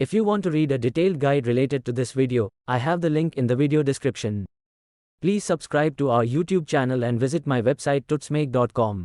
If you want to read a detailed guide related to this video, I have the link in the video description. Please subscribe to our YouTube channel and visit my website tutsmake.com.